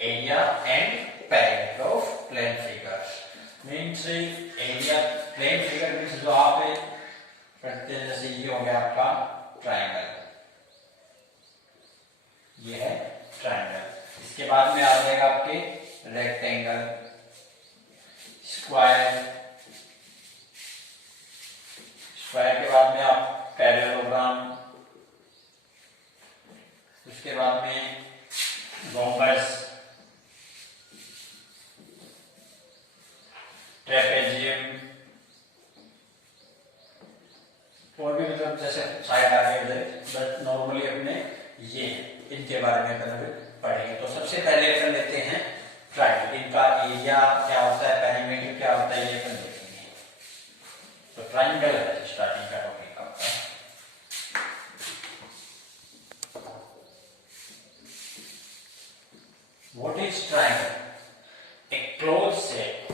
area and perimeter of plane figures. Means area plane figure means जो आप करते हैं, जैसे ये हो गया आपका ट्राइंगल, ये है ट्राइंगल। इसके बाद में आ जाएगा आपके रेक्टेंगल, स्क्वायर, स्क्वायर के बाद में आप पैरेललोग्राम, उसके बाद में रोम्बस, ट्रेपेजियम, और भी मतलब जैसे साइड आ गए इधर, बट नॉर्मली अपने ये इनके बारे में पढ़ेंगे। तो सबसे पहले कर लेते हैं ट्राइंगल, इनका एरिया क्या होता है, पेरीमीटर क्या होता है, ये अपन देखेंगे। तो ट्राइंगल है स्टार्टिंग का टॉपिक आपका। What is triangle? A closed shape.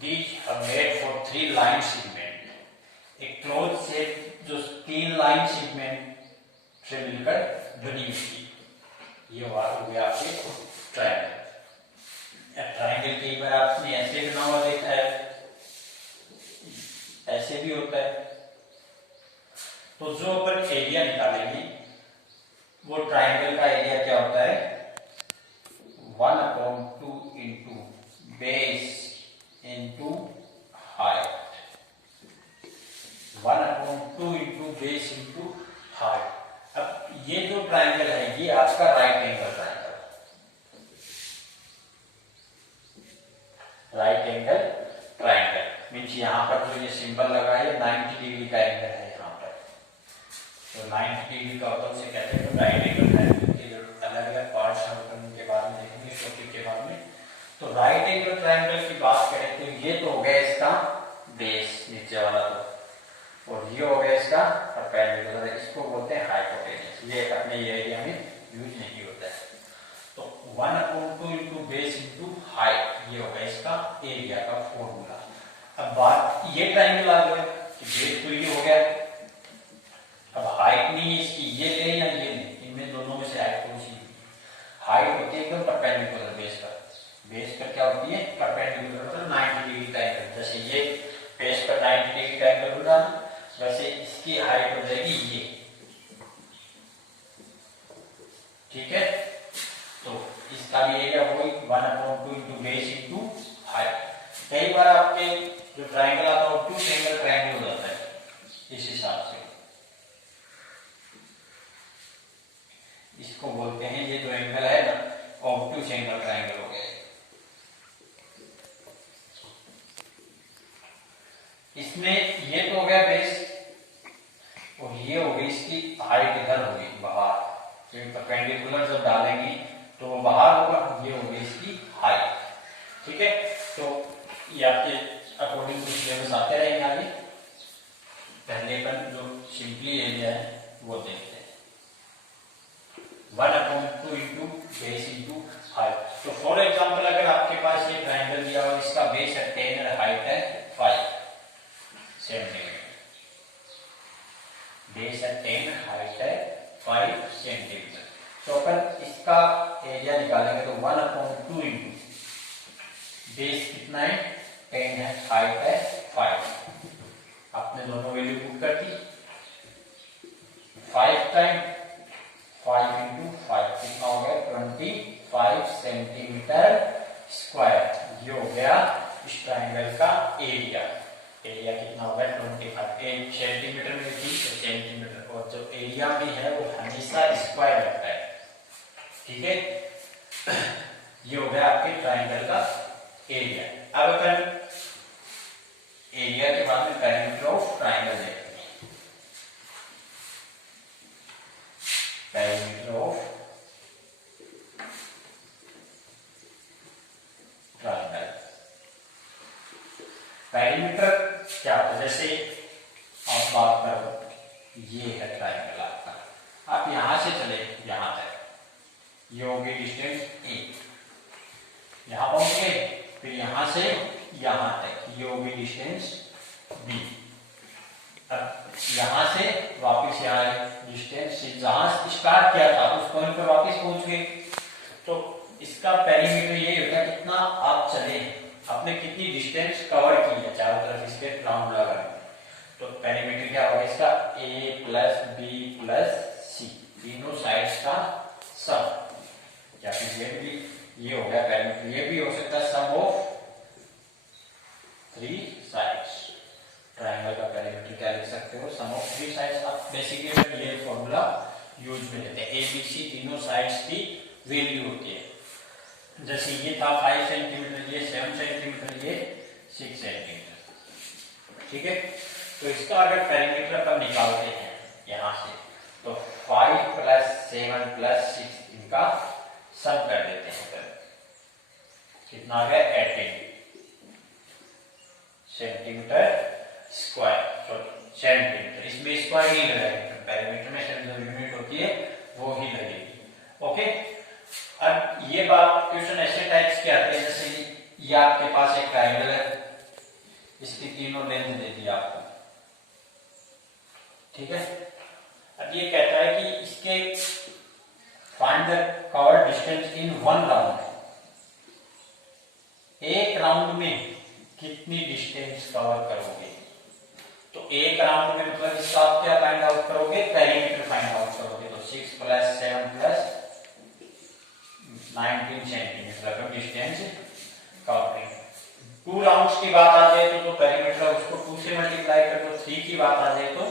These are made for 3 line segment. एक क्लोज शेप जो 3 लाइन सेगमेंट से मिलकर बनी हुई थी, ये हो गया आपके ट्रायंगल। ट्रायंगल कई बार आपने ऐसे बना हुआ देखा है, ऐसे भी होता है। तो जो अपन एरिया निकालेंगे वो ट्रायंगल का एरिया क्या होता है, 1/2 into base into height, 1/2 into base into height. अब ये जो ट्राइंगल है ये आपका right angle triangle, right angle triangle means यहाँ पर जो ये सिंबल लगा है 90 डिग्री का एंगल है यहाँ पर। तो 90 डिग्री का होता है, उसे कहते हैं राइट एंगल ट्राइंगल के अलग अलग पार्ट्स हैं, उनके बाद में देखेंगे इस टॉपिक के बाद में। तो राइट एंगल ट्राइंगल की बात करें तो ये तो हो गया इसका बेस नीचे वाला, तो और ये हो गया इसका परपेंडिकुलर, इसको बोलते हैं हाइपोटेन्यूस। ये अपने एरिया में यूज नहीं होता है। तो 1/2 इंटू बेस इंटू हाइट, ये हो गया इसका एरिया का फॉर्मूला। अब बात ये ट्राइंगल आ गया कि बेस तो ये हो गया, अब हाइट नहीं है इसकी, ये ले या ये नहीं, इनमें दोनों में से हाइट कौन सी? हाइट होती है एकदम परपेंडिकुलर बेस पर। बेस पर क्या होती है, परपेंडिकुलर मतलब 90 डिग्री का एंगल। जैसे ये बेस पर 90 डिग्री का एंगल होगा ना, वैसे इसकी हाइट हो जाएगी ये, ठीक है। तो इसका भी एरिया वही 1/2 इंटू बेस इंटू हाइट। कई बार आपके जो ट्राइंगल आता है ऑब्टयूज एंगल ट्राइंगल हो जाता है, इस हिसाब से इसको बोलते हैं। ये जो एंगल है ना ऑब्टयूज एंगल ट्राइंगल हो गया। इसमें ये तो हो गया बेस और ये हो गई इसकी हाइट, इधर होगी बाहर, परपेंडिकुलर जब डालेंगे तो वो बाहर होगा, ये हो गई इसकी हाइट, ठीक है। तो ये आपके अकॉर्डिंग टू सिलेबस आते रहेंगे आगे। पहले पर जो सिंपली एरिया है वो देखते हैं, 1/2 इंटू बेस इंटू हाइट। तो फॉर एग्जाम्पल अगर आपके पास ये ट्राइंगल दिया हो, इसका बेस है 10 और हाइट है 5 सेंटीमीटर, बेस है 10 हाइट है 5 सेंटीमीटर। तो अपन इसका एरिया निकालेंगे तो 1/2 इंटू बेस कितना है 10 है, हाइट है 5, आपने दोनों वैल्यू पुट कर दी। 5 टाइम 5 इंटू 5 कितना हो गया 25 सेंटीमीटर स्क्वायर। ये हो गया इस ट्राइंगल का एरिया। एरिया कितना होगा 25 सेंटीमीटर में थी तो सेंटीमीटर, और जो एरिया में है वो हमेशा स्क्वायर रहता है, ठीक है। ये हो गया आपके ट्राइंगल का एरिया। अब अपन एरिया के बाद में पेरीमीटर ऑफ ट्राइंगल देखेंगे। पेरीमीटर ऑफ ट्राइंगल, पेरीमीटर क्या होता है, जैसे आप बात करो ये है ट्राइंगल आपका, आप यहां से चले यहां तक, ये होगी डिस्टेंस ए, यहां पहुंच गए, फिर यहां से यहां तक ये होगी डिस्टेंस बी। अब यहां से वापस यहाँ डिस्टेंस जहां स्टार्ट किया था उस पॉइंट पर वापस पहुंच गए, तो इसका पेरीमीटर आपने कितनी डिस्टेंस कवर की है चारों तरफ इसके राउंड लगाने में। तो पेरीमीटर क्या होगा इसका, ए प्लस बी प्लस सी, तीनों साइड्स का सम, या फिर ये भी, ये हो गया पेरीमीटर। ये भी हो सकता है सम ऑफ 3 साइड्स। ट्रायंगल का पेरीमीटर क्या लिख सकते हो, सम ऑफ 3 साइड्स। अब बेसिकली ये फॉर्मूला यूज में लेते हैं। ए बी सी तीनों साइड्स की वैल्यू होती है। जैसे ये था 5 सेंटीमीटर, ये 7 सेंटीमीटर, ये 6 सेंटीमीटर, ठीक है। तो इसका अगर पेरीमीटर अपन निकालते हैं यहां से, तो 5 प्लस 7 प्लस 6 इनका सम कर देते हैं। कितना आ गया, 18 सेंटीमीटर स्क्वायर, सेंटीमीटर। इसमें स्क्वायर ही लगेगा, पेरीमीटर में सिर्फ जो यूनिट होती है वो ही लगेगी। ओके, अब ये बात क्वेश्चन ऐसे टाइप्स के आते हैं, जैसे ये आपके पास एक ट्रायंगल है, इसकी तीनों लेंथ दे दी आपको, ठीक है। अब ये कहता है कि इसके find the cover distance in 1 round, एक राउंड में कितनी डिस्टेंस कवर करोगे। तो एक राउंड में मतलब इसका आप क्या फाइंड आउट करोगे, पेरीमीटर फाइंड आउट करोगे। तो 6 प्लस 7 प्लस 19 सेंटीमीटर का डिस्टेंस कवरिंग। 2 राउंड्स की बात आ जाए तो पेरीमीटर उसको 2 से मल्टीप्लाई कर दो, 3 की बात आ जाए तो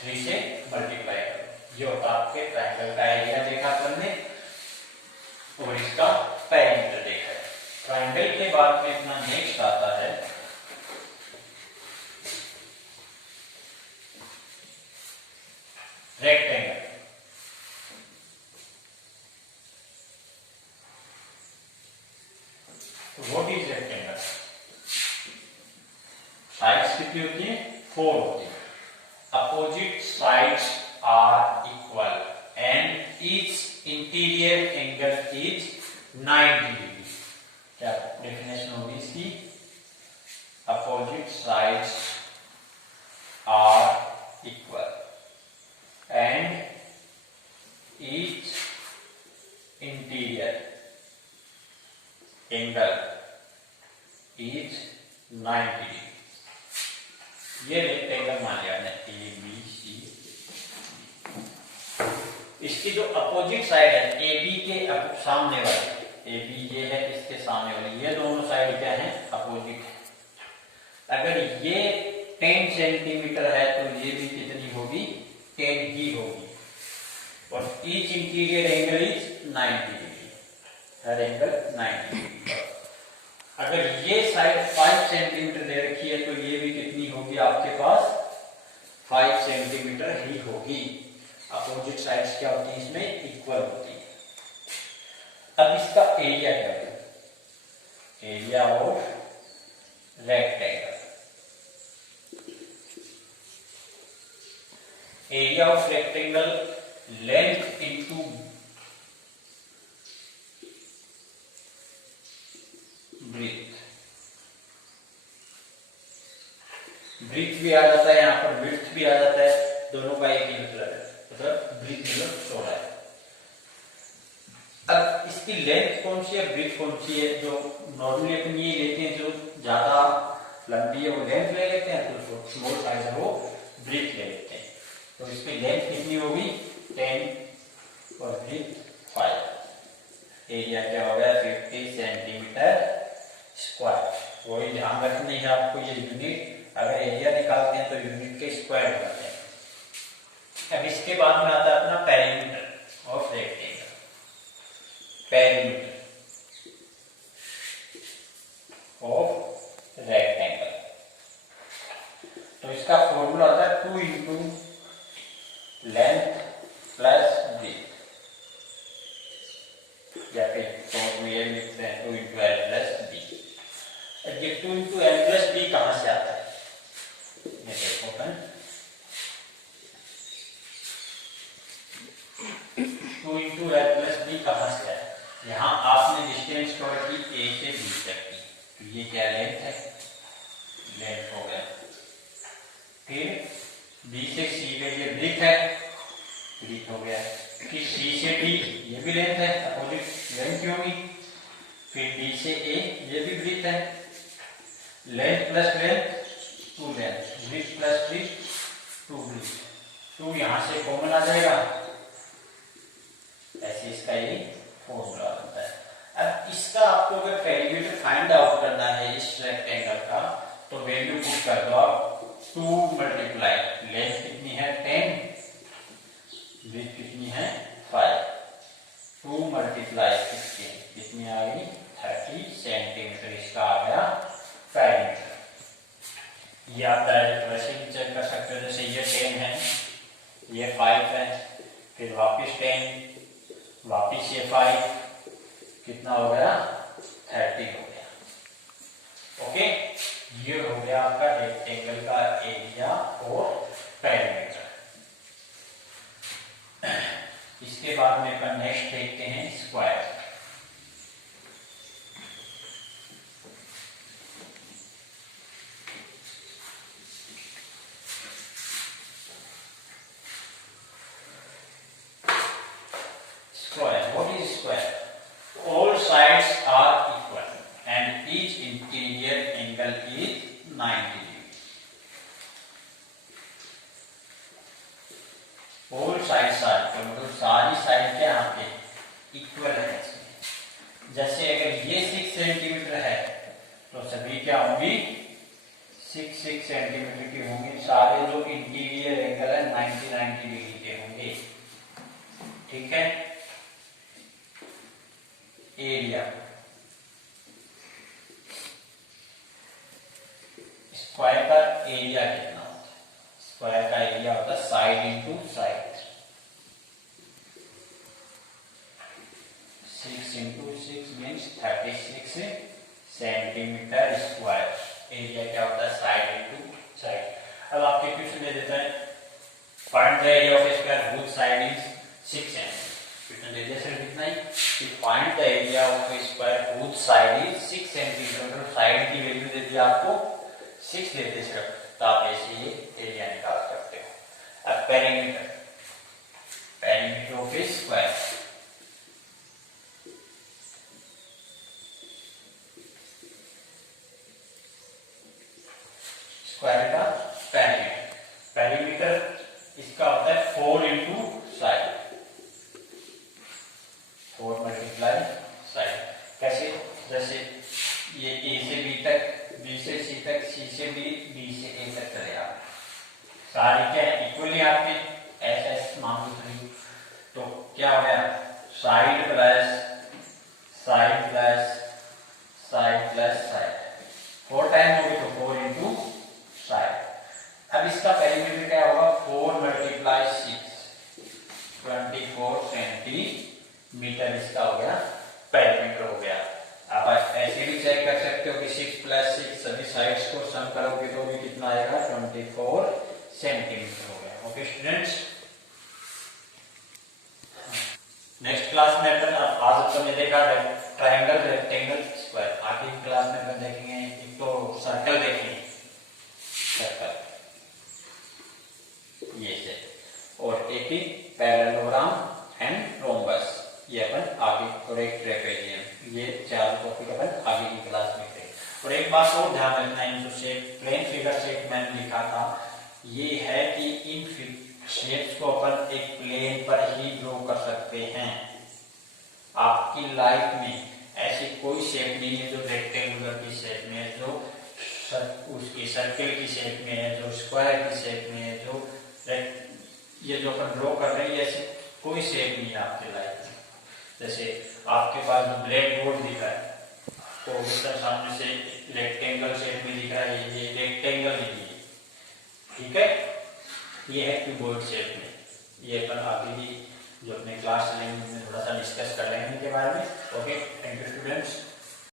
3 से मल्टीप्लाई करो। ये होता आपके ट्रायंगल का एरिया देखा हमने और इसका पेरीमीटर देखा है। ट्रायंगल के बाद में अपना नेक्स्ट आता है rectangle. What is rectangle? Sides कितनी होती है, 4 होती है। Opposite sides are equal and each interior angle is 90 degree. क्या डेफिनेशन होगी इसकी, opposite sides are equal and each interior angle is 90 degree. ये रेक्टेंगल मान लिया हमने ए बी सी। इसकी जो अपोजिट साइड है ए बी के सामने वाली, ए बी ये है इसके सामने वाली, ये दोनों साइड क्या है, अपोजिट है। अगर ये 10 सेंटीमीटर है तो ये भी कितनी होगी, 10 ही होगी। और each interior angle is 90 degree, her angle 90 degree. अगर ये साइड 5 सेंटीमीटर दे रखी है तो ये भी कितनी होगी आपके पास, 5 सेंटीमीटर ही होगी। अपोजिट साइड्स क्या होती है इसमें, इक्वल होती है। अब इसका एरिया क्या है, area of rectangle. Area of rectangle length into breadth. Breadth भी आ जाता है यहाँ पर, विड्थ भी आ जाता है, दोनों का एक ही मतलब है, मतलब ब्रीथ मतलब चौड़ा है। अब इसकी लेंथ कौन सी है, ब्रीथ कौन सी है। जो नॉर्मली अपन ये लेते हैं, जो ज्यादा लंबी है वो लेंथ ले लेते हैं, तो स्मॉल साइज है वो ब्रीथ ले लेते हैं। तो इसकी लेंथ कितनी होगी, 10 और ब्रीथ 5। एरिया क्या हो गया, 50 सेंटीमीटर स्क्वायर। वही ध्यान रखनी है आपको, ये यूनिट अगर एरिया निकालते हैं तो यूनिट के स्क्वायर होते हैं। अब इसके बाद में आता है अपना perimeter of rectangle. Perimeter of rectangle, तो इसका फॉर्मूला आता है 2 इंटू लेंथ प्लस ब्रीथ, या फिर फॉर्मूला ये लिखते हैं 2 इंटू एल प्लस बी। ये 2 इंटू एल प्लस बी कहां से आता है, ये देखो अपन 2 इंटू एल प्लस बी कहां से आया। यहां आपने डिस्टेंस कवर की ए से बी तक की, तो ये क्या लेंथ है, लेंथ हो गया। फिर बी से सी के लिए ब्रीथ है, ब्रीथ हो गया। फिर सी से डी ये भी लेंथ है, अपोजिट लेंथ की होगी। फिर डी से ए ये भी ब्रीथ है, length plus length to length, breadth plus breadth to breadth, two यहां से कॉमन आ जाएगा, ऐसे इसका ये फॉर्मूला बनता है। अब इसका आपको अगर पेरीमीटर फाइंड आउट करना है इस रेक्टेंगल का, तो वैल्यू पुट कर दो आप, 2 मल्टीप्लाई लेंथ कितनी है 10, ब्रिथ कितनी है 5, 2 मल्टीप्लाई 15 कितनी आ गई 30 सेंटीमीटर, इसका आ गया पेरीमीटर। ये आप डायरेक्ट वैसे भी चेक कर सकते हो, जैसे ये 10 है, ये 5 है, फिर वापिस 10, वापिस ये 5, कितना हो गया 30 हो गया। ओके, ये हो गया आपका रेक्टेंगल का एरिया और पेरीमीटर। इसके बाद में अपन नेक्स्ट देखते हैं square. Square. What is square? All sides are equal and each interior angle is 90 degree. All sides are equal, मतलब सारी साइड क्या यहाँ पे इक्वल है इसमें। जैसे अगर ये 6 सेंटीमीटर है तो सभी क्या होंगी 6 सेंटीमीटर की होंगी, सारे जो इंटीरियर एंगल है 90 डिग्री के होंगे। ठीक है, एरिया स्क्वायर का एरिया कितना होता है, स्क्वायर का एरिया होता है side into side, 6 into 6 means 36 centimetre square. Area क्या होता है साइड इंटू साइड। अब आपके क्वेश्चन दे देता है find the area of square whose side is 6 centimetre, कितना ही कि find the area of square whose side is 6 centimetre, side की वैल्यू दे दी आपको 6 देते सिर्फ, तो आप ऐसे ये एरिया निकाल सकते हो। अब perimeter, perimeter of square, square का पेरीमीटर, पेरीमीटर इसका होता है 4 इंटू साइड, 4 मल्टीप्लाई साइड। कैसे, जैसे ये ए से बी तक, बी से सी तक, सी से बी, बी से ए तक चले आप, सारी क्या है इक्वली आपके एस एस मान लो, तो क्या हो गया side plus side plus side plus side, 4 time होगी तो 4 इंटू साइड। अब इसका पेरीमीटर क्या होगा 4 मल्टीप्लाई 6, 24 सेंटीमीटर इसका हो गया पेरीमीटर हो गया। आप ऐसे भी चेक कर सकते हो कि 6 प्लस 6 सभी साइड्स को सम करोगे तो भी कितना आएगा 24 सेंटीमीटर हो गया। ओके स्टूडेंट्स, नेक्स्ट क्लास में अपन आज अपन देखा ट्रायंगल, रेक्टेंगल, स्क्वायर। आगे की क्लास में अपन देखेंगे एक तो सर्कल देखेंगे, सर्कल ये से, और एक ही पैरेललोग्राम एंड रोम्बस, ये अपन आगे, और एक ट्रेपेजियम, ये 4 टॉपिक अपन आगे की क्लास में करेंगे। और एक बात और ध्यान रखना है, जो शेप प्लेन फिगर शेप मैंने लिखा था, ये है कि इन शेप्स को अपन एक प्लेन पर ही ड्रॉ कर सकते हैं। आपकी लाइफ में ऐसी कोई शेप नहीं है जो रेक्टेंगुलर की शेप में है, जो उसकी सर्कल की शेप में है, जो स्क्वायर की शेप में है, जो ये जो अपन ड्रॉ कर रहे हैं, ऐसी कोई शेप नहीं है आपकी लाइफ में। जैसे आपके पास जो ब्लैक बोर्ड दिख रहा है, तो उसका सामने से रेक्टेंगल शेप में दिख रहा है, ये रेक्टेंगल नहीं है, ठीक है, ये है क्यूबॉइड शेप में। ये अपन आगे भी जो अपने क्लास लेंगे उसमें थोड़ा सा डिस्कस कर रहे हैं इनके बारे में। Okay, thank you students.